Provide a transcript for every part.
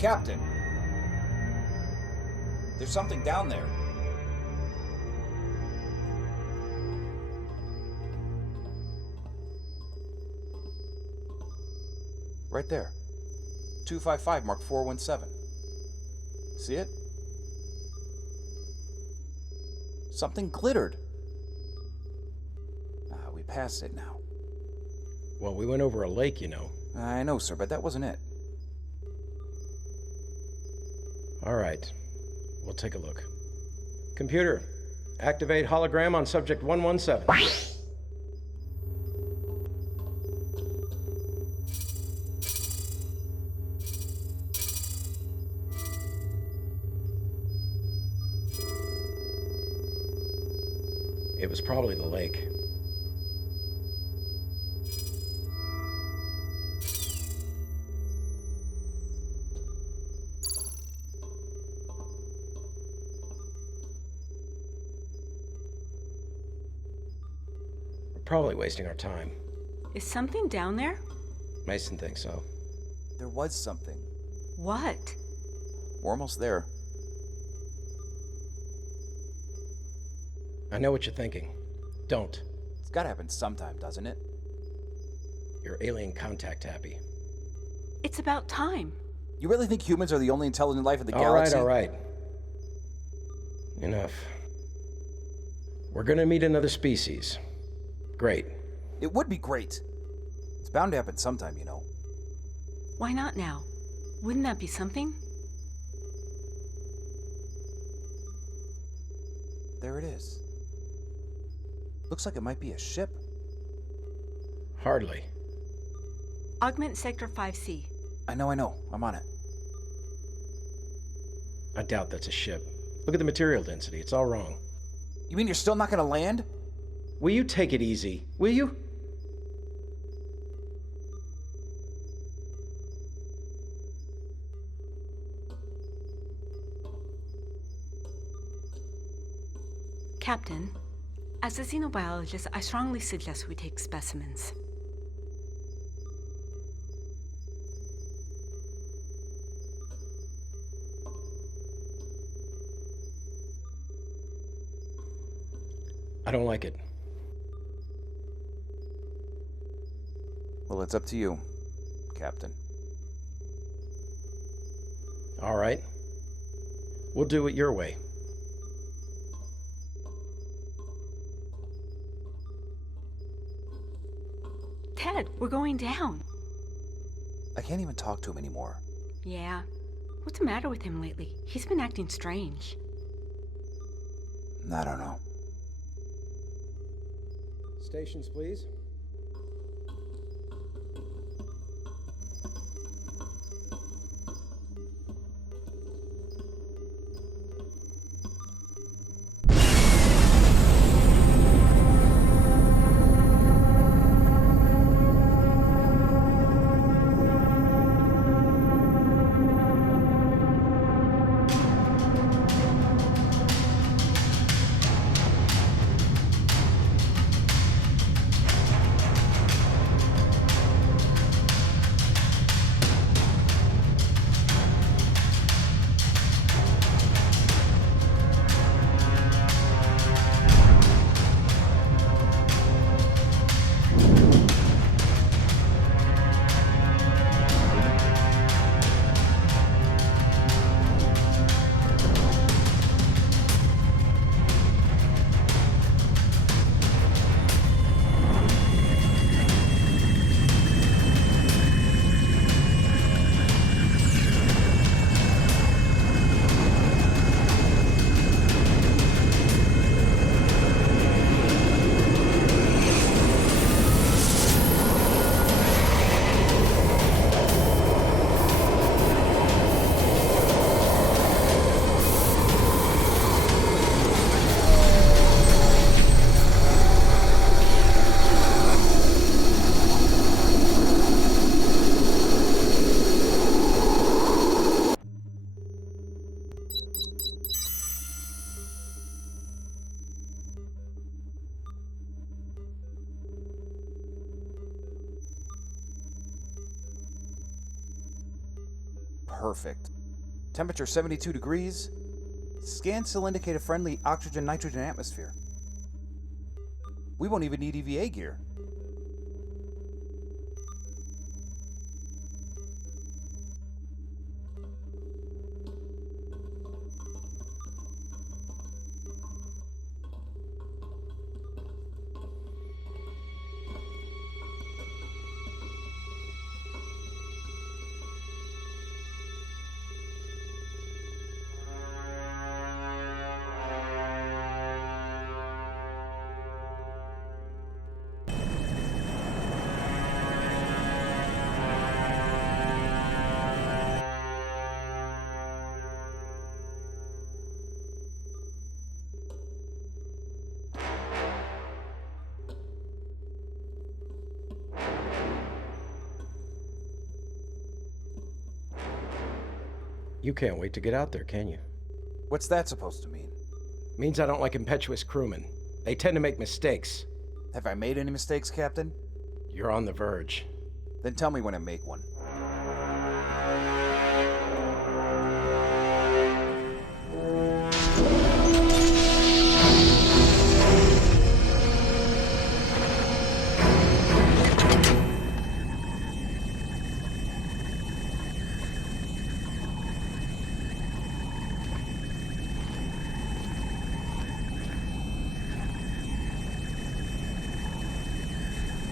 Captain! There's something down there. Right there. 255 Mark 417. See it? Something glittered. We passed it now. Well, we went over a lake, you know. I know, sir, but that wasn't it. All right. We'll take a look. Computer, activate hologram on subject 117. It was probably the lake. We're probably wasting our time. Is something down there? Mason thinks so. There was something. What? We're almost there. I know what you're thinking. Don't. It's gotta happen sometime, doesn't it? You're alien contact happy. It's about time. You really think humans are the only intelligent life in the galaxy? All right. Enough. We're gonna meet another species. Great. It would be great. It's bound to happen sometime, you know. Why not now? Wouldn't that be something? There it is. Looks like it might be a ship. Hardly. Augment Sector 5C. I know. I'm on it. I doubt that's a ship. Look at the material density. It's all wrong. You mean you're still not gonna land? Will you take it easy? Will you? Captain, as a xenobiologist, I strongly suggest we take specimens. I don't like it. Well, it's up to you, Captain. All right. We'll do it your way. Ted, we're going down. I can't even talk to him anymore. Yeah. What's the matter with him lately? He's been acting strange. I don't know. Stations, please. Perfect. Temperature 72 degrees. Scans still indicate a friendly oxygen-nitrogen atmosphere. We won't even need EVA gear. You can't wait to get out there, can you? What's that supposed to mean? Means I don't like impetuous crewmen. They tend to make mistakes. Have I made any mistakes, Captain? You're on the verge. Then tell me when I make one.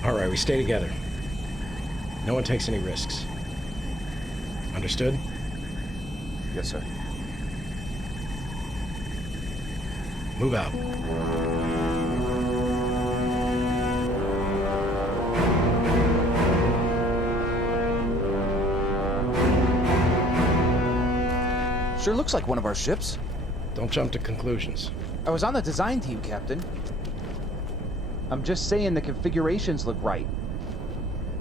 All right, we stay together. No one takes any risks. Understood? Yes, sir. Move out. Sure looks like one of our ships. Don't jump to conclusions. I was on the design team, Captain. I'm just saying the configurations look right.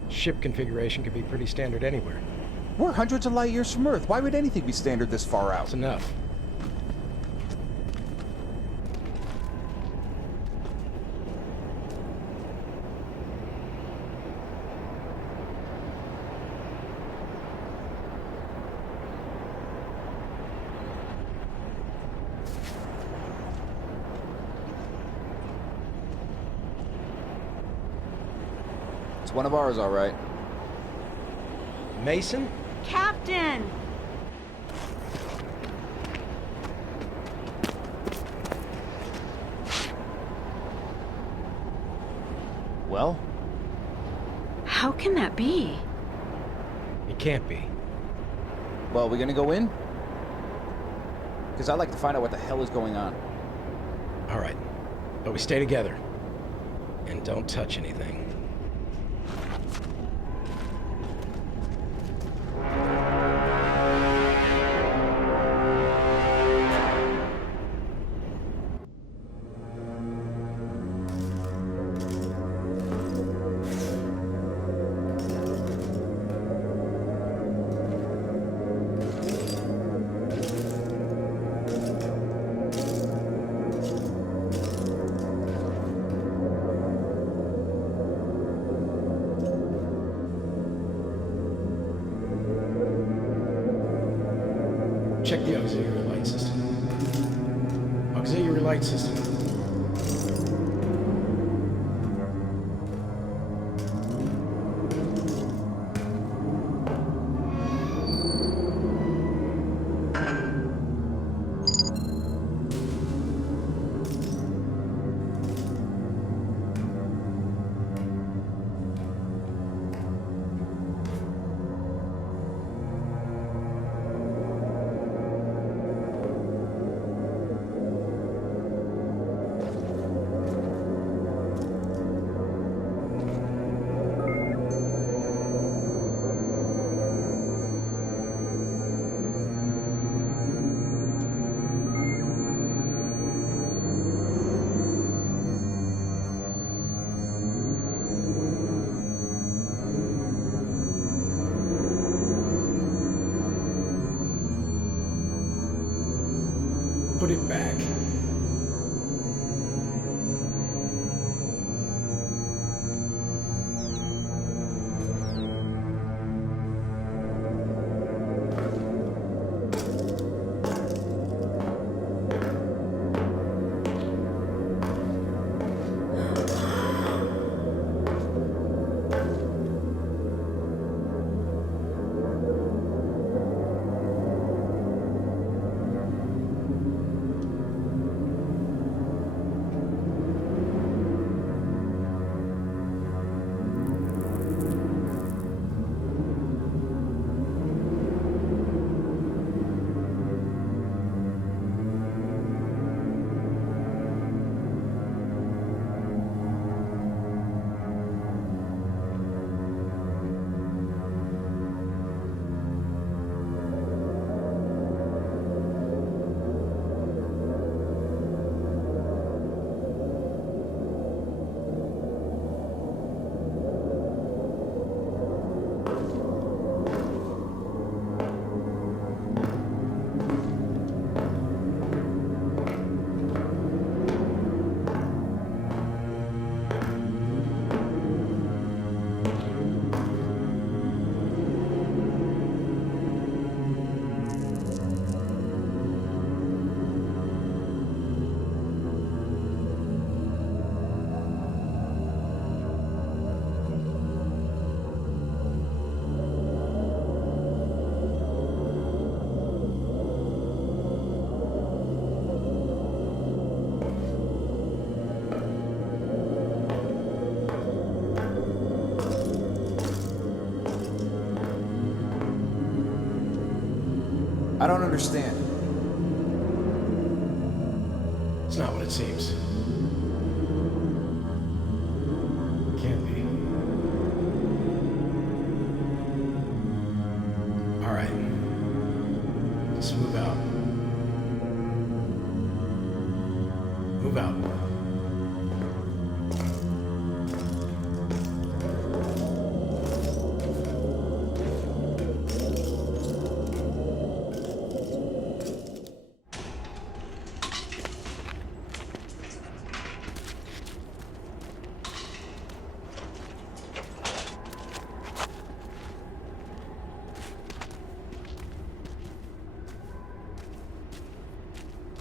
Ship configuration can be pretty standard anywhere. We're hundreds of light years from Earth. Why would anything be standard this far out? That's enough. It's one of ours, all right. Mason? Captain! Well? How can that be? It can't be. Well, we gonna go in? Because I'd like to find out what the hell is going on. All right. But we stay together. And don't touch anything. Check the auxiliary light system. Auxiliary light system. Put it back. I don't understand. It's not what it seems. Can't be. All right. Let's move out. Move out.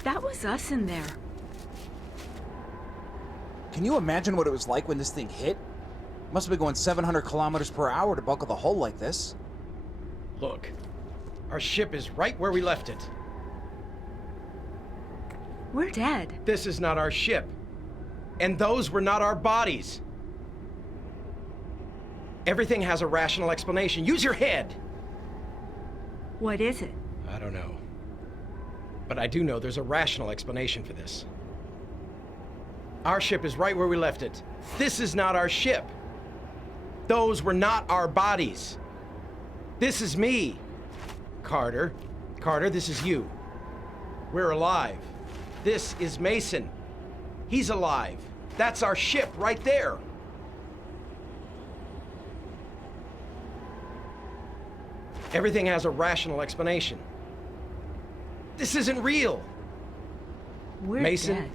That was us in there. Can you imagine what it was like when this thing hit? Must have been going 700 kilometers per hour to buckle the hull like this. Look, our ship is right where we left it. We're dead. This is not our ship. And those were not our bodies. Everything has a rational explanation. Use your head! What is it? I don't know. But I do know there's a rational explanation for this. Our ship is right where we left it. This is not our ship. Those were not our bodies. This is me. Carter. Carter, this is you. We're alive. This is Mason. He's alive. That's our ship right there. Everything has a rational explanation. This isn't real. We're Mason? dead.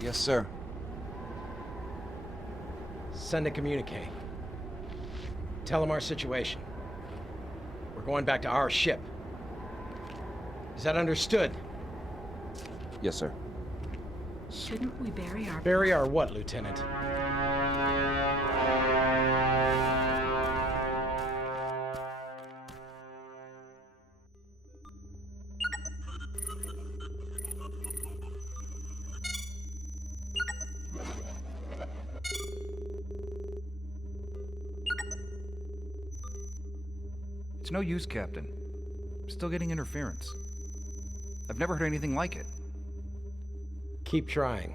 Yes, sir. Send a communique. Tell them our situation. We're going back to our ship. Is that understood? Yes, sir. Shouldn't we bury our... Bury our what, Lieutenant? It's no use, Captain. I'm still getting interference. I've never heard anything like it. Keep trying.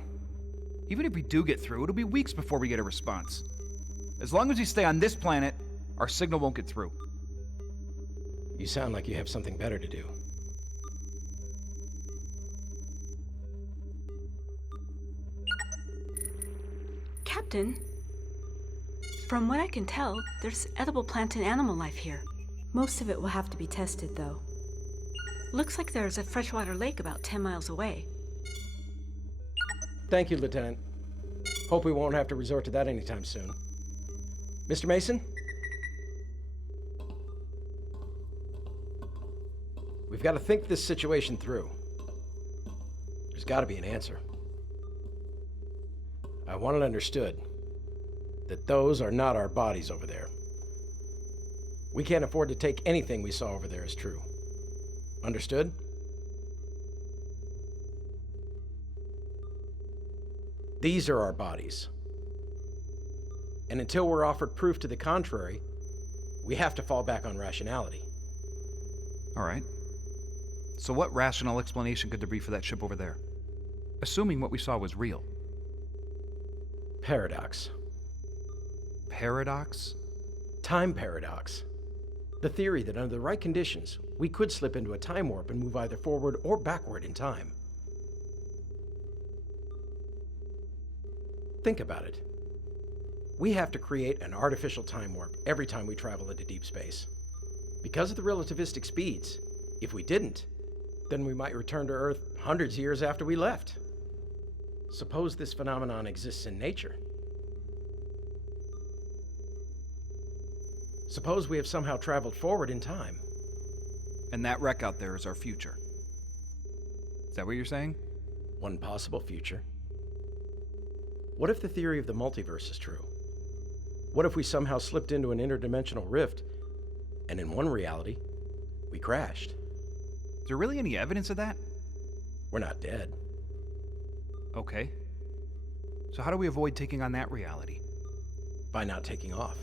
Even if we do get through, it'll be weeks before we get a response. As long as we stay on this planet, our signal won't get through. You sound like you have something better to do. Captain, from what I can tell, there's edible plant and animal life here. Most of it will have to be tested, though. Looks like there's a freshwater lake about 10 miles away. Thank you, Lieutenant. Hope we won't have to resort to that anytime soon. Mr. Mason? We've got to think this situation through. There's got to be an answer. I want it understood that those are not our bodies over there. We can't afford to take anything we saw over there as true. Understood? These are our bodies. And until we're offered proof to the contrary, we have to fall back on rationality. All right. So what rational explanation could there be for that ship over there? Assuming what we saw was real. Paradox. Paradox? Time paradox. The theory that under the right conditions, we could slip into a time warp and move either forward or backward in time. Think about it. We have to create an artificial time warp every time we travel into deep space. Because of the relativistic speeds, if we didn't, then we might return to Earth hundreds of years after we left. Suppose this phenomenon exists in nature. Suppose we have somehow traveled forward in time. And that wreck out there is our future. Is that what you're saying? One possible future. What if the theory of the multiverse is true? What if we somehow slipped into an interdimensional rift, and in one reality, we crashed? Is there really any evidence of that? We're not dead. Okay. So how do we avoid taking on that reality? By not taking off.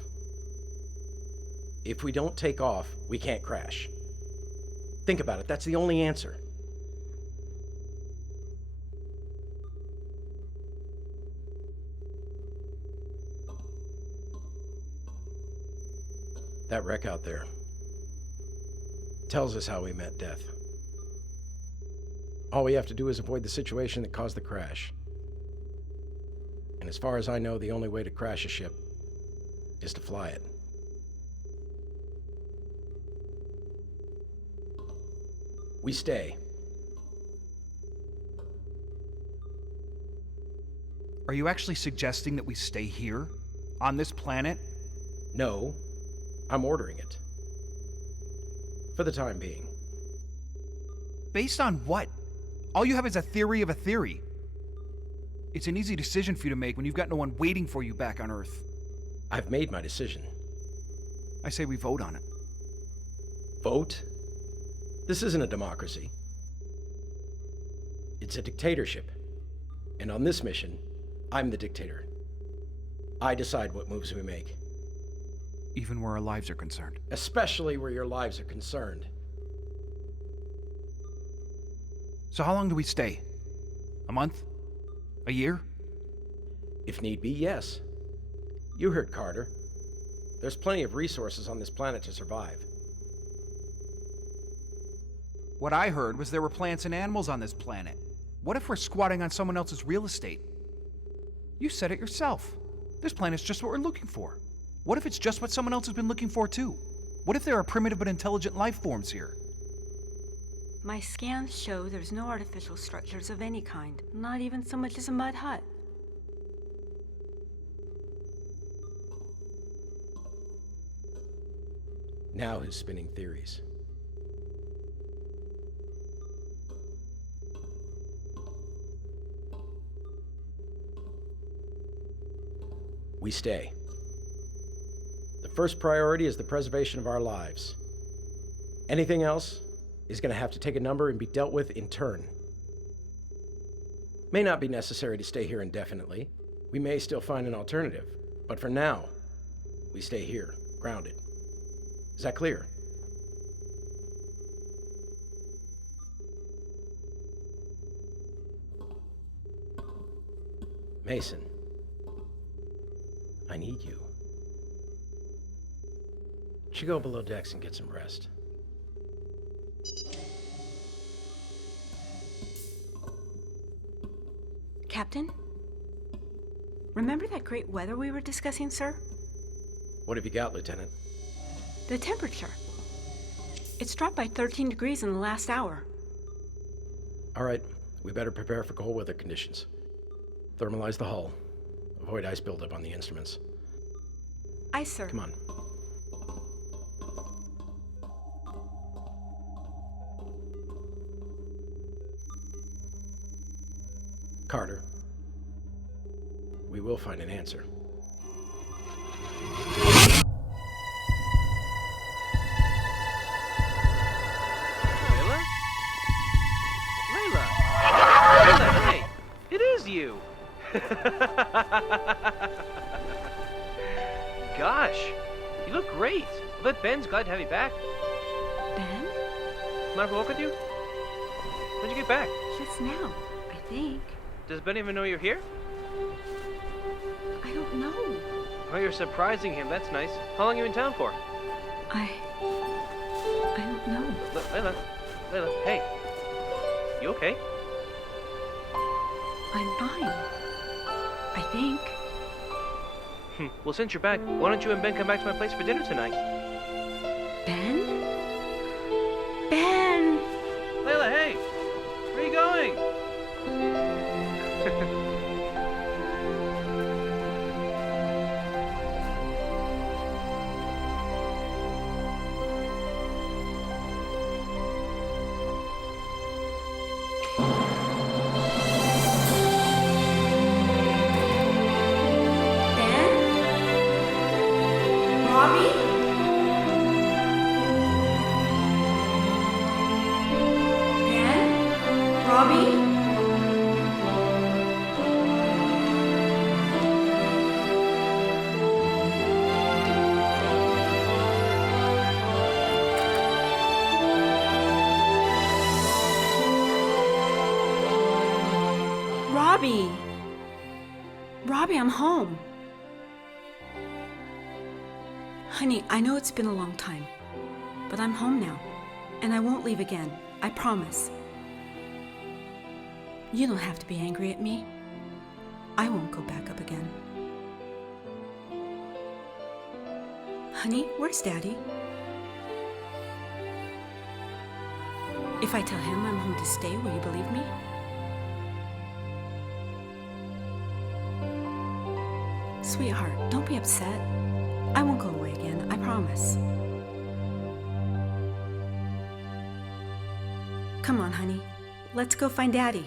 If we don't take off, we can't crash. Think about it, that's the only answer. That wreck out there tells us how we met death. All we have to do is avoid the situation that caused the crash. And as far as I know, the only way to crash a ship is to fly it. We stay. Are you actually suggesting that we stay here? On this planet? No, I'm ordering it. For the time being. Based on what? All you have is a theory of a theory. It's an easy decision for you to make when you've got no one waiting for you back on Earth. I've made my decision. I say we vote on it. Vote? This isn't a democracy. It's a dictatorship. And on this mission, I'm the dictator. I decide what moves we make. Even where our lives are concerned. Especially where your lives are concerned. So how long do we stay? A month? A year? If need be, yes. You heard Carter. There's plenty of resources on this planet to survive. What I heard was there were plants and animals on this planet. What if we're squatting on someone else's real estate? You said it yourself. This planet's just what we're looking for. What if it's just what someone else has been looking for too? What if there are primitive but intelligent life forms here? My scans show there's no artificial structures of any kind, not even so much as a mud hut. Now who's spinning theories? We stay. The first priority is the preservation of our lives. Anything else is going to have to take a number and be dealt with in turn. May not be necessary to stay here indefinitely. We may still find an alternative. But for now, we stay here, grounded. Is that clear? Mason, I need you. You should go below decks and get some rest. Captain? Remember that great weather we were discussing, sir? What have you got, Lieutenant? The temperature. It's dropped by 13 degrees in the last hour. All right, we better prepare for cold weather conditions. Thermalize the hull. Avoid ice buildup on the instruments. Aye, sir. Come on. Carter, we will find an answer. Layla? Layla! Layla, hey! It is you! Gosh, you look great. I bet Ben's glad to have you back. Ben? Mind if I walk with you? When'd you get back? Just now, I think. Does Ben even know you're here? I don't know. Oh, you're surprising him. That's nice. How long are you in town for? I don't know. Layla, hey. You okay? I'm fine. I think. Well, since you're back, why don't you and Ben come back to my place for dinner tonight? Ben? Ben! Layla, hey! Where are you going? Hurry, I'm home. Honey, I know it's been a long time, but I'm home now, and I won't leave again. I promise. You don't have to be angry at me. I won't go back up again. Honey, where's Daddy? If I tell him I'm home to stay, will you believe me? Sweetheart, don't be upset. I won't go away again, I promise. Come on, honey. Let's go find Daddy.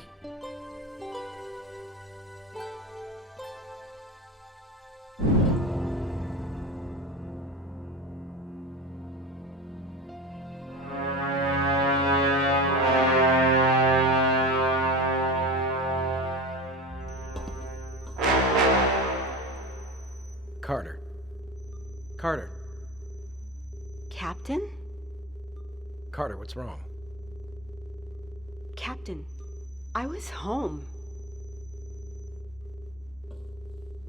Carter. Carter. Captain? Carter, what's wrong? Captain, I was home.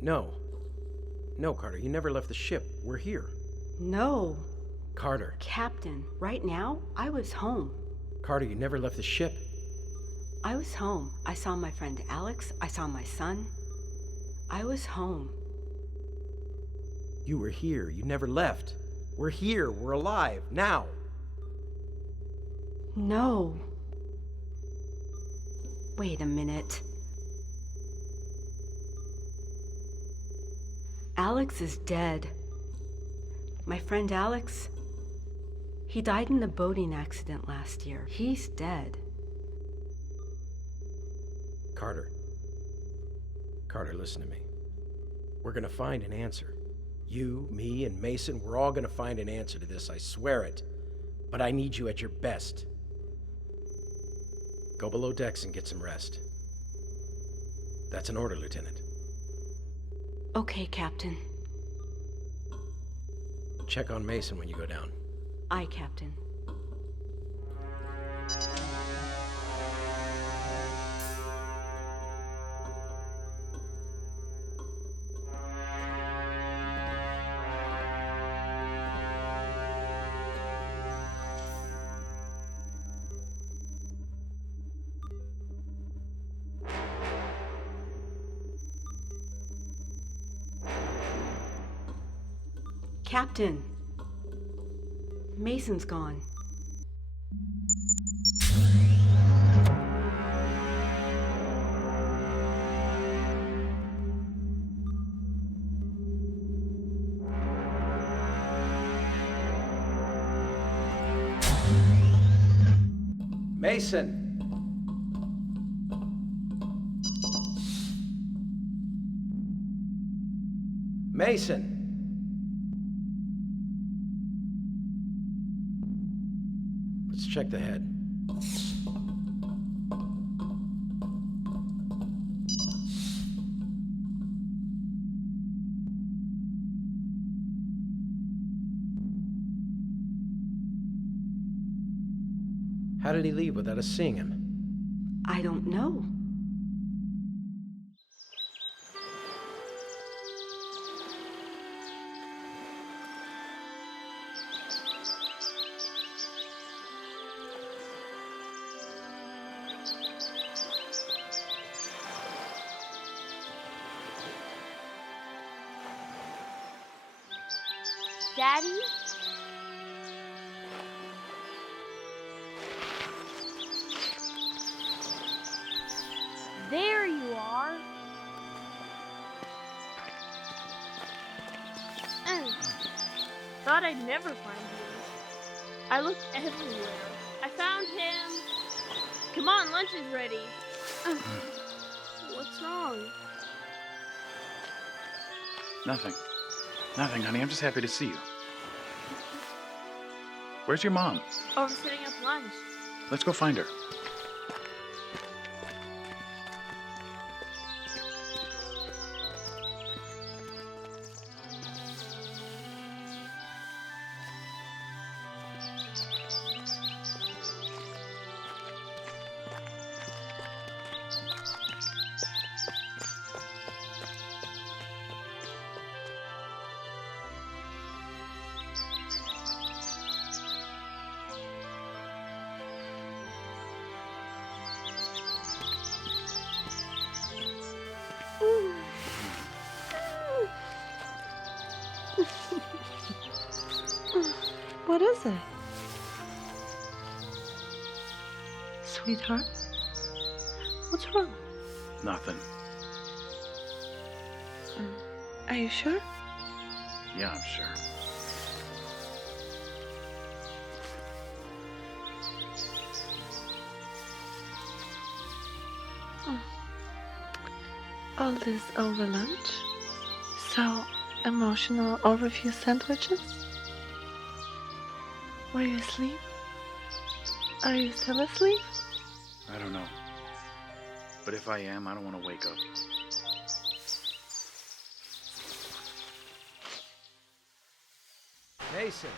No. No, Carter, you never left the ship. We're here. No. Carter. Captain, right now, I was home. Carter, you never left the ship. I was home. I saw my friend Alex. I saw my son. I was home. You were here. You never left. We're here. We're alive. Now. No. Wait a minute. Alex is dead. My friend Alex, he died in a boating accident last year. He's dead. Carter. Carter, listen to me. We're gonna find an answer. You, me, and Mason, we're all gonna find an answer to this, I swear it. But I need you at your best. Go below decks and get some rest. That's an order, Lieutenant. Okay, Captain. Check on Mason when you go down. Aye, Captain. Captain, Mason's gone. Mason! Mason! Let's check the head. How did he leave without us seeing him? I don't know. Daddy? There you are. Thought I'd never find you. I looked everywhere. I found him. Come on, lunch is ready. What's wrong? Nothing. Nothing, honey. I'm just happy to see you. Where's your mom? Oh, I'm setting up lunch. Let's go find her. What is it? Sweetheart? What's wrong? Nothing. Are you sure? Yeah, I'm sure. All this over lunch? So emotional over a few sandwiches? Were you asleep? Are you still asleep? I don't know. But if I am, I don't want to wake up. Mason.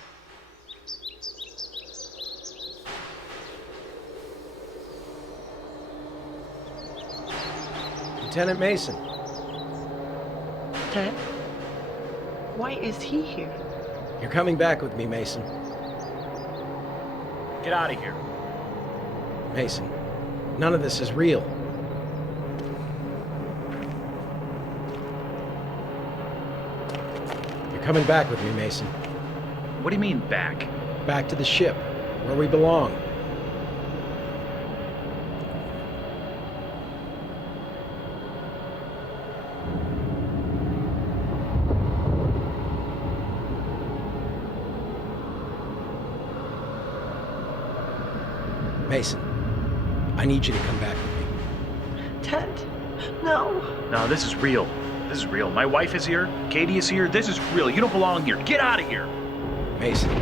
Lieutenant Mason. Ted? Why is he here? You're coming back with me, Mason. Get out of here. Mason, none of this is real. You're coming back with me, Mason. What do you mean, back? Back to the ship, where we belong. Mason, I need you to come back with me. Ted? No. No, this is real. This is real. My wife is here. Katie is here. This is real. You don't belong here. Get out of here. Mason,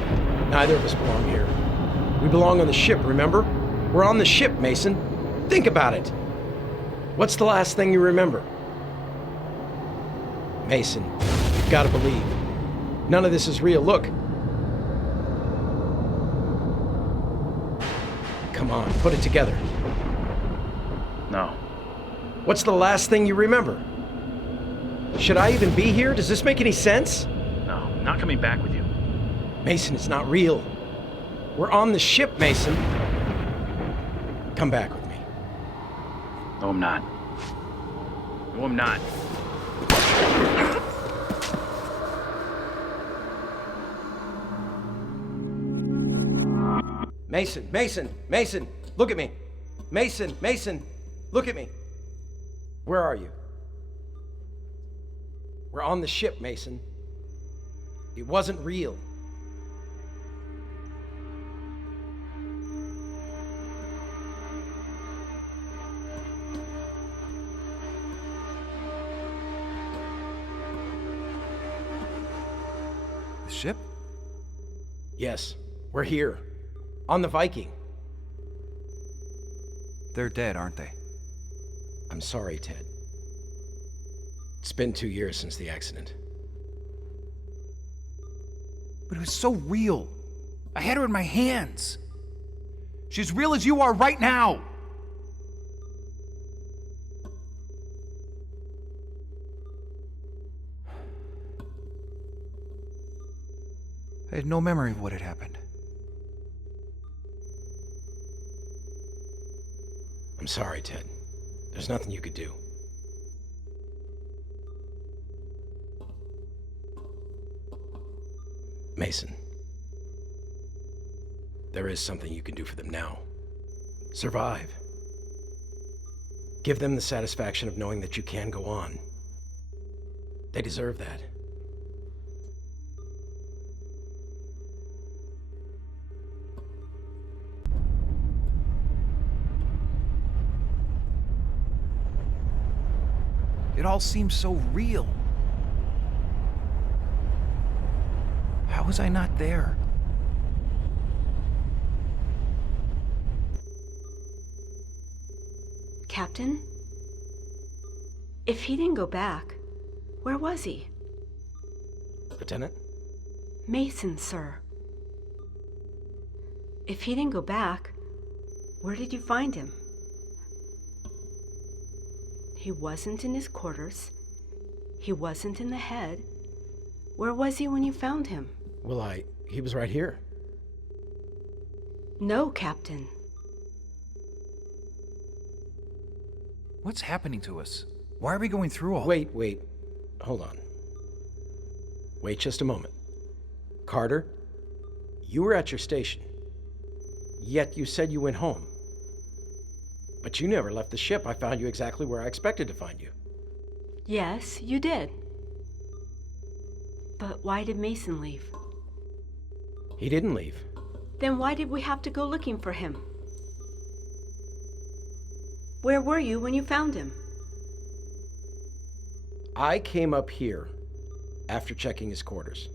neither of us belong here. We belong on the ship, remember? We're on the ship, Mason. Think about it. What's the last thing you remember? Mason, you've got to believe. None of this is real. Look. Come on, put it together. No. What's the last thing you remember? Should I even be here? Does this make any sense? No, not coming back with you. Mason, it's not real. We're on the ship, Mason. Come back with me. No, I'm not. No, I'm not. Mason, Mason, Mason, look at me. Mason, Mason, look at me. Where are you? We're on the ship, Mason. It wasn't real. The ship? Yes, we're here. On the Viking. They're dead, aren't they? I'm sorry, Ted. It's been 2 years since the accident. But it was so real. I had her in my hands. She's real as you are right now. I had no memory of what had happened. I'm sorry, Ted. There's nothing you could do. Mason, there is something you can do for them now. Survive. Give them the satisfaction of knowing that you can go on. They deserve that. It all seems so real. How was I not there? Captain? If he didn't go back, where was he? Lieutenant? Mason, sir. If he didn't go back, where did you find him? He wasn't in his quarters. He wasn't in the head. Where was he when you found him? Well, he was right here. No, Captain. What's happening to us? Why are we going through all... Wait. Hold on. Wait just a moment. Carter, You were at your station, yet you said you went home. But you never left the ship. I found you exactly where I expected to find you. Yes, you did. But why did Mason leave? He didn't leave. Then why did we have to go looking for him? Where were you when you found him? I came up here after checking his quarters.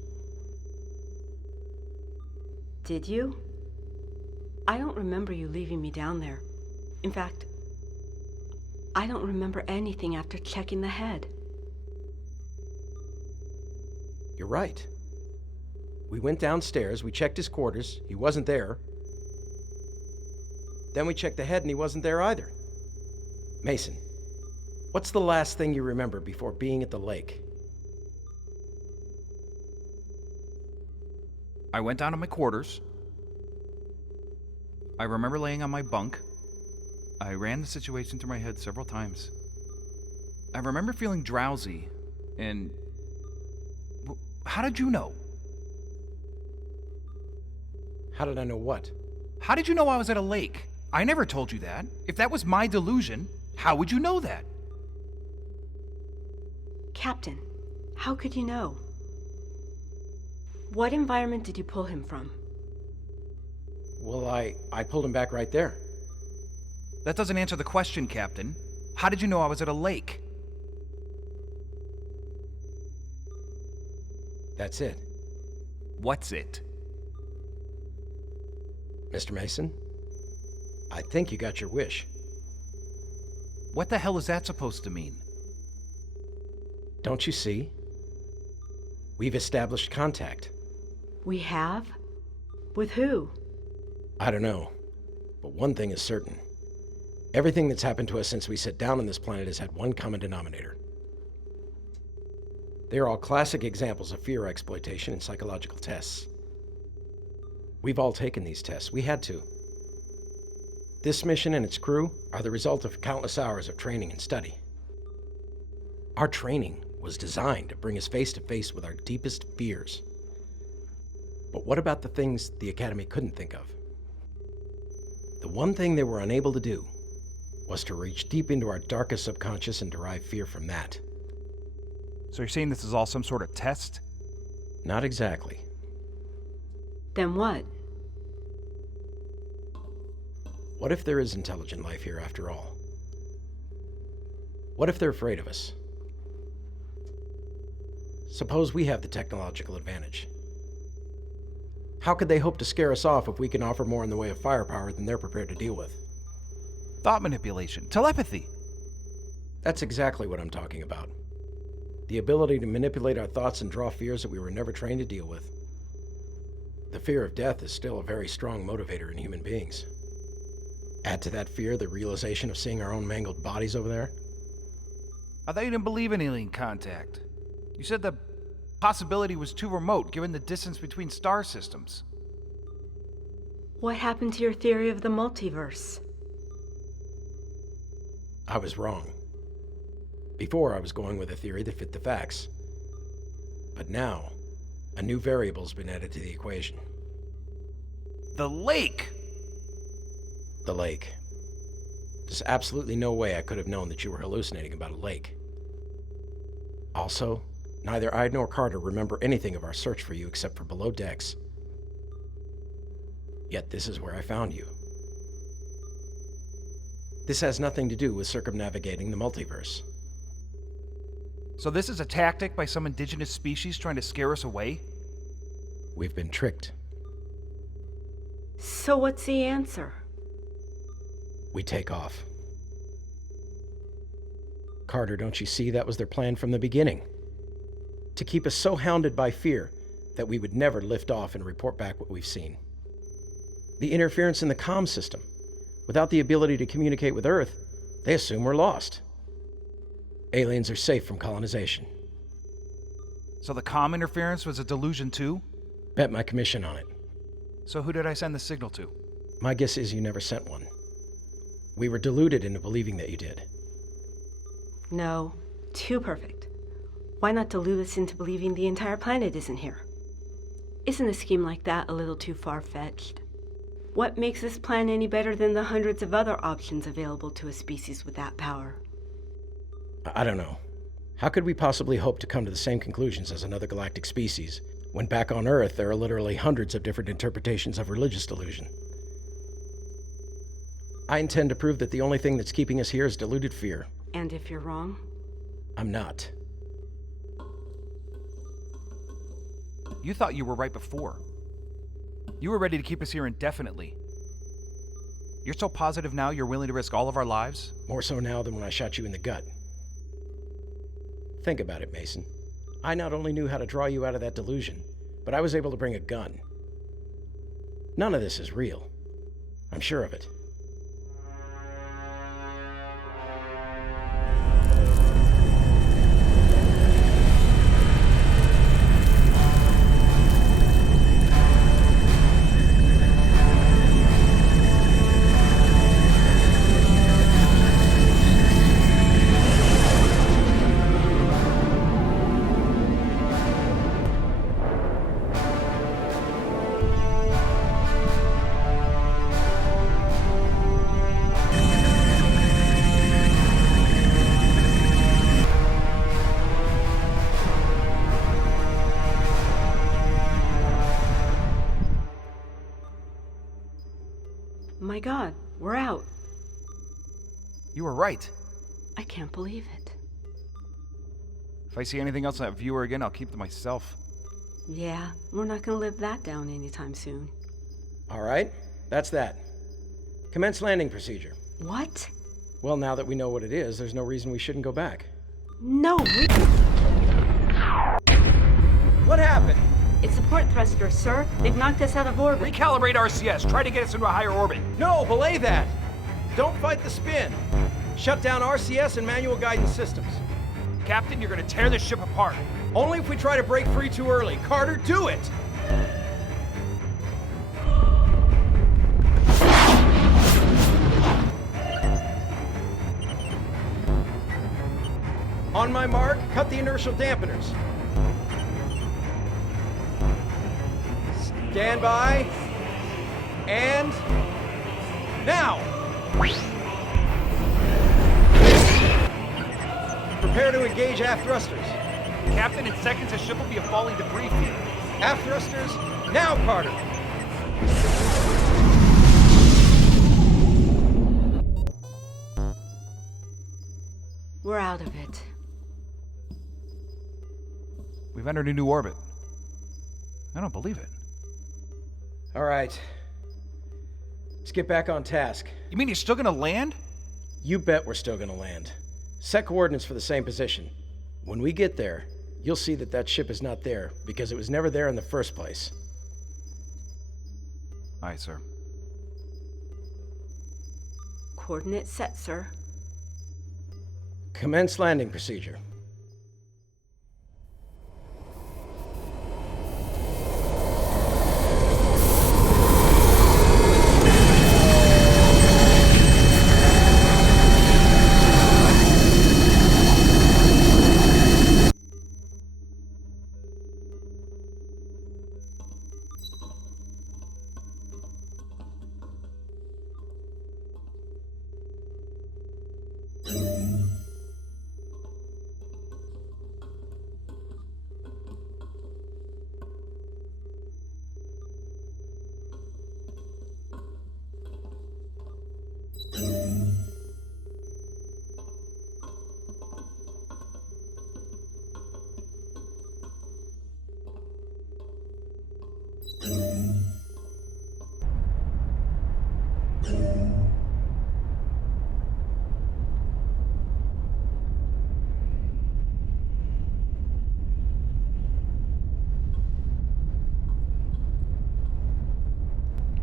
Did you? I don't remember you leaving me down there. In fact, I don't remember anything after checking the head. You're right. We went downstairs, we checked his quarters, he wasn't there. Then we checked the head and he wasn't there either. Mason, what's the last thing you remember before being at the lake? I went down to my quarters. I remember laying on my bunk. I ran the situation through my head several times. I remember feeling drowsy, and... How did you know? How did I know what? How did you know I was at a lake? I never told you that. If that was my delusion, how would you know that? Captain, how could you know? What environment did you pull him from? Well, I pulled him back right there. That doesn't answer the question, Captain. How did you know I was at a lake? That's it. What's it? Mr. Mason, I think you got your wish. What the hell is that supposed to mean? Don't you see? We've established contact. We have? With who? I don't know, but one thing is certain. Everything that's happened to us since we set down on this planet has had one common denominator. They are all classic examples of fear exploitation and psychological tests. We've all taken these tests. We had to. This mission and its crew are the result of countless hours of training and study. Our training was designed to bring us face to face with our deepest fears. But what about the things the Academy couldn't think of? The one thing they were unable to do was to reach deep into our darkest subconscious and derive fear from that. So you're saying this is all some sort of test? Not exactly. Then what? What if there is intelligent life here after all? What if they're afraid of us? Suppose we have the technological advantage. How could they hope to scare us off if we can offer more in the way of firepower than they're prepared to deal with? Thought manipulation, telepathy. That's exactly what I'm talking about. The ability to manipulate our thoughts and draw fears that we were never trained to deal with. The fear of death is still a very strong motivator in human beings. Add to that fear the realization of seeing our own mangled bodies over there. I thought you didn't believe in alien contact. You said the possibility was too remote given the distance between star systems. What happened to your theory of the multiverse? I was wrong. Before, I was going with a theory that fit the facts. But now, a new variable's been added to the equation. The lake! The lake. There's absolutely no way I could have known that you were hallucinating about a lake. Also, neither I nor Carter remember anything of our search for you except for below decks. Yet this is where I found you. This has nothing to do with circumnavigating the multiverse. So this is a tactic by some indigenous species trying to scare us away? We've been tricked. So what's the answer? We take off. Carter, don't you see that was their plan from the beginning? To keep us so hounded by fear that we would never lift off and report back what we've seen. The interference in the comm system. Without the ability to communicate with Earth, they assume we're lost. Aliens are safe from colonization. So the comm interference was a delusion too? Bet my commission on it. So who did I send the signal to? My guess is you never sent one. We were deluded into believing that you did. No, too perfect. Why not delude us into believing the entire planet isn't here? Isn't a scheme like that a little too far-fetched? What makes this plan any better than the hundreds of other options available to a species with that power? I don't know. How could we possibly hope to come to the same conclusions as another galactic species, when back on Earth there are literally hundreds of different interpretations of religious delusion? I intend to prove that the only thing that's keeping us here is deluded fear. And if you're wrong? I'm not. You thought you were right before. You were ready to keep us here indefinitely. You're so positive now you're willing to risk all of our lives? More so now than when I shot you in the gut. Think about it, Mason. I not only knew how to draw you out of that delusion, but I was able to bring a gun. None of this is real. I'm sure of it. My God, we're out. You were right. I can't believe it. If I see anything else on that viewer again, I'll keep to myself. Yeah, we're not gonna live that down anytime soon. All right, that's that. Commence landing procedure. What? Well, now that we know what it is, there's no reason we shouldn't go back. No, What happened? it's the port thrusters, sir. They've knocked us out of orbit. Recalibrate RCS. Try to get us into a higher orbit. No, belay that! Don't fight the spin. Shut down RCS and manual guidance systems. Captain, you're gonna tear this ship apart. Only if we try to break free too early. Carter, do it! On my mark, cut the inertial dampeners. Stand by. And now! Prepare to engage aft thrusters. Captain, in seconds, the ship will be a falling debris field. Aft thrusters, now, Carter! We're out of it. We've entered a new orbit. I don't believe it. All right. Let's get back on task. You mean you're still gonna land? You bet we're still gonna land. Set coordinates for the same position. When we get there, you'll see that that ship is not there because it was never there in the first place. Aye, sir. Coordinates set, sir. Commence landing procedure.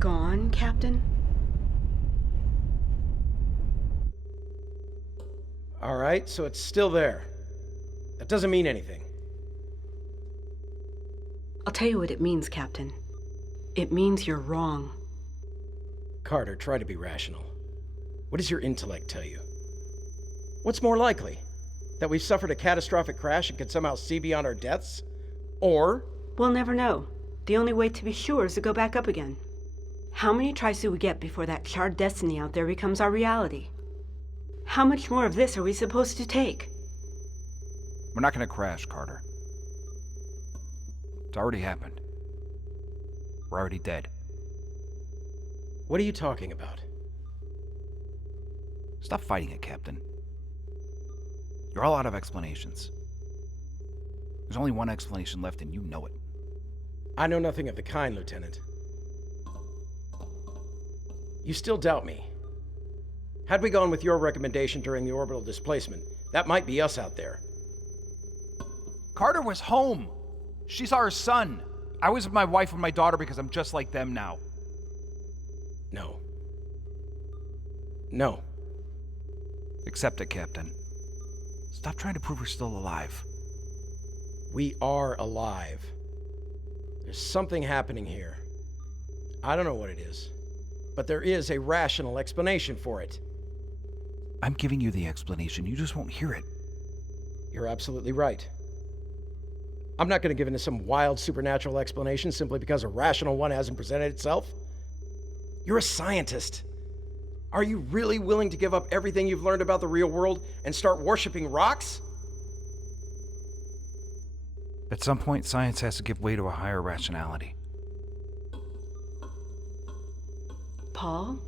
Gone, Captain? All right, so it's still there. That doesn't mean anything. I'll tell you what it means, Captain. It means you're wrong. Carter, try to be rational. What does your intellect tell you? What's more likely? That we've suffered a catastrophic crash and can somehow see beyond our deaths? Or... We'll never know. The only way to be sure is to go back up again. How many tries do we get before that charred destiny out there becomes our reality? How much more of this are we supposed to take? We're not gonna crash, Carter. It's already happened. We're already dead. What are you talking about? Stop fighting it, Captain. You're all out of explanations. There's only one explanation left, and you know it. I know nothing of the kind, Lieutenant. You still doubt me. Had we gone with your recommendation during the orbital displacement, that might be us out there. Carter was home. She saw her son. I was with my wife and my daughter because I'm just like them now. No. No. Accept it, Captain. Stop trying to prove we're still alive. We are alive. There's something happening here. I don't know what it is, but there is a rational explanation for it. I'm giving you the explanation. You just won't hear it. You're absolutely right. I'm not going to give in to some wild supernatural explanation simply because a rational one hasn't presented itself. You're a scientist. Are you really willing to give up everything you've learned about the real world and start worshiping rocks? At some point, science has to give way to a higher rationality. Paul,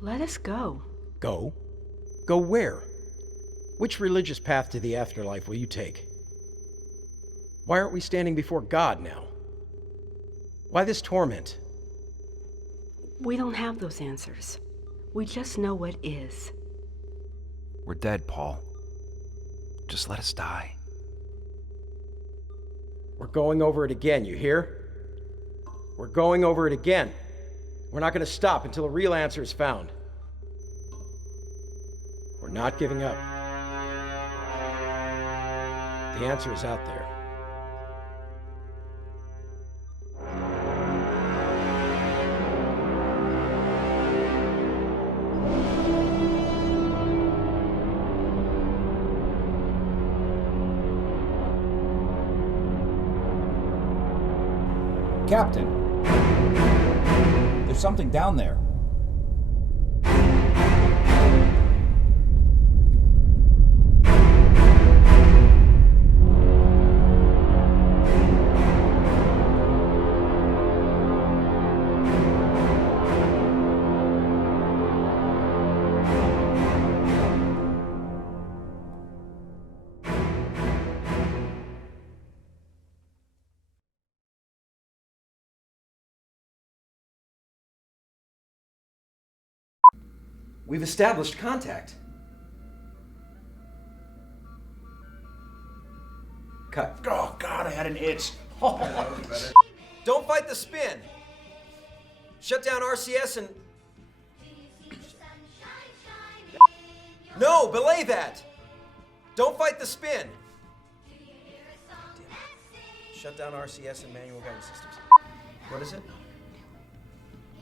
let us go. Go? Go where? Which religious path to the afterlife will you take? Why aren't we standing before God now? Why this torment? We don't have those answers. We just know what is. We're dead, Paul. Just let us die. We're going over it again, you hear? We're going over it again. We're not going to stop until a real answer is found. We're not giving up. The answer is out there. Captain, there's something down there. We've established contact. Cut. Oh, God, I had an itch. Don't fight the spin. Shut down RCS and... No, belay that. Don't fight the spin. Shut down RCS and manual guidance systems. What is it?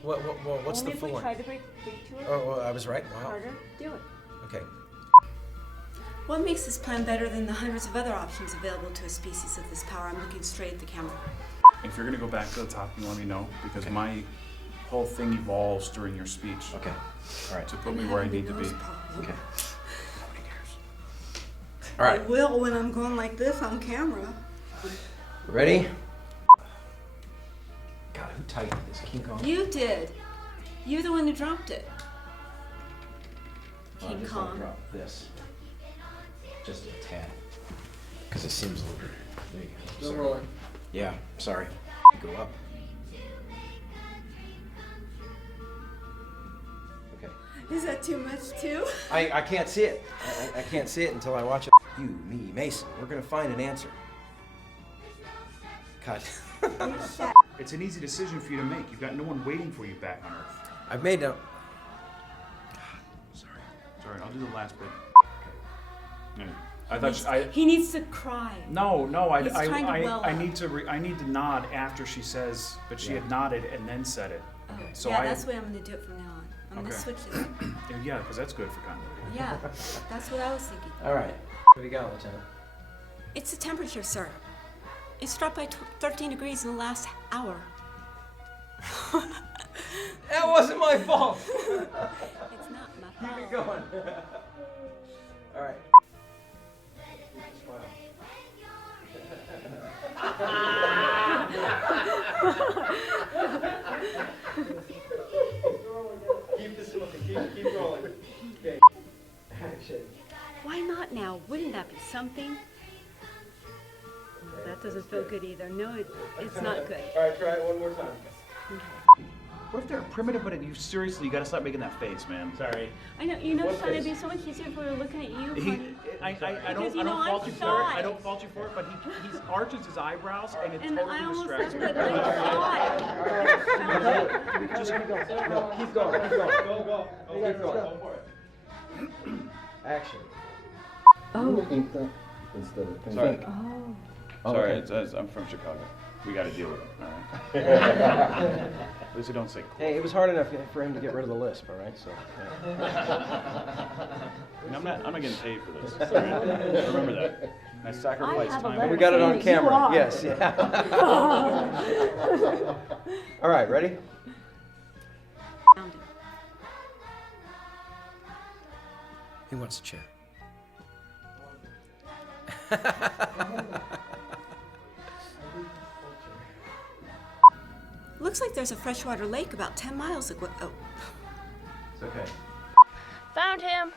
What's the full one? Try to break to it. Oh, well, I was right. Wow. Carter, do it. Okay. What makes this plan better than the hundreds of other options available to a species of this power? I'm looking straight at the camera. If you're gonna go back to the top, you let me know, because my whole thing evolves during your speech. Okay. All right. To put me where I need to be. Okay. Nobody cares. All right. I will when I'm going like this on camera. Ready? God, who typed this? King Kong? You did. You're the one who dropped it. I'm King just gonna Kong. drop this. Just a tad. Because it seems a little... There you go. No Sorry. rolling. Yeah, sorry. Go up. Okay. Is that too much too? I can't see it. I can't see it until I watch it. You, me, Mason, we're gonna find an answer. Cut. It's an easy decision for you to make. You've got no one waiting for you back on Earth. I've made no... Sorry, I'll do the last bit. Yeah. I thought He needs to cry. No, He's trying to well I up. need to nod after she says, but she had nodded and then said it. Okay. So Yeah, that's the way I'm going to do it from now on. I'm going Okay. to switch it. Yeah, because that's good for continuity. Yeah, that's what I was thinking. All right. What do you got, Lieutenant? It's the temperature, sir. It's dropped by 13 degrees in the last hour. That wasn't my fault. It's not my fault. Keep it going. All right. Keep this moving. Keep rolling. Okay. Action. Why not now? Wouldn't that be something? That doesn't feel good either. No, it's not good. All right, try it one more time. What if they're primitive, but you seriously, you gotta stop making that face, man. Sorry. I know, you know, What Sean, it'd be face? so much easier if we were looking at you, honey. I Because, you don't know, fault I'm you for it. I shy. don't fault you for it, but he arches his eyebrows and it And totally I almost distracts said me. that like Just keep going. No, keep going. Keep going. Go. Keep going. Go for it. Action. Oh. Instead of Sorry. Oh. Sorry, I'm from Chicago. We gotta deal with it, all right? At least we don't say cool. Hey, it was hard enough for him to get rid of the lisp, all right? So. And I'm not getting paid for this. All right? Remember that. I sacrifice I have a time. letter We got it on saying that you camera. are. Yes. Yeah. All right, ready? Found him. He wants a chair. Looks like there's a freshwater lake about 10 miles away. Oh. It's okay. Found him.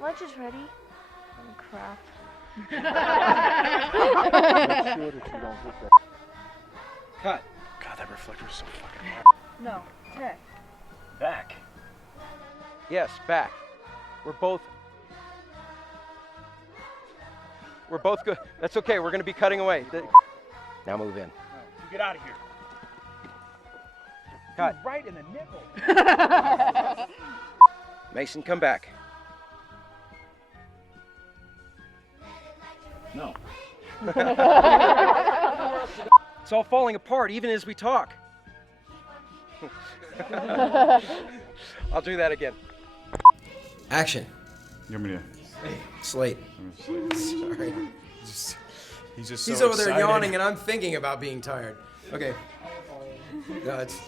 Lunch is ready. Oh, crap. Cut. God, that reflector's so fucking hot. No, check. Back. Yes, back. We're both good. That's okay. We're going to be cutting away. Now move in. Get out of here. Cut. Right in the nipple. Mason, come back. No. It's all falling apart, even as we talk. I'll do that again. Action. You want me to? Slate. Sorry. He's just so He's over there excited. yawning, and I'm thinking about being tired. Okay. No, it's